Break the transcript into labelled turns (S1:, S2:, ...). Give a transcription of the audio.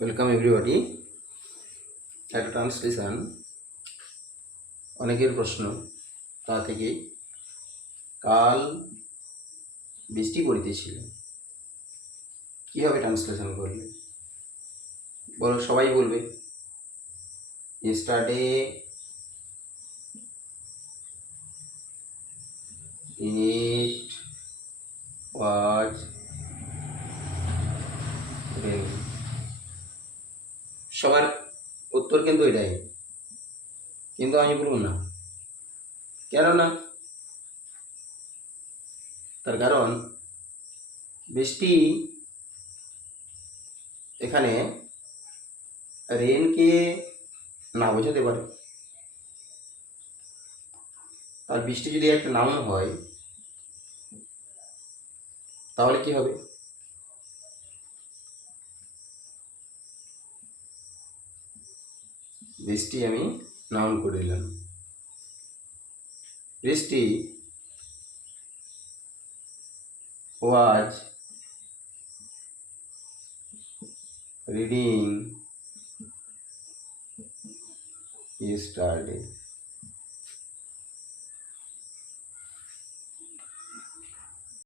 S1: Welcome everybody একটা translation অনেকের প্রশ্ন, তা থেকে কাল বৃষ্টি পড়িতেছিল। কীভাবে ট্রান্সলেশন করলে? বলো, সবাই বলবে। ইস্টারডে ইট ওয়াজ সবার উত্তর কিন্তু এটাই কিন্তু আমি বলবো না কেন না তার কারণ বৃষ্টি এখানে রেনকে না বোঝাতে পারে আর বৃষ্টি যদি একটা নাউন হয় তাহলে কি হবে বৃষ্টি আমি নাউন করে দিলাম বৃষ্টি ওয়াজ রিডিং yesterday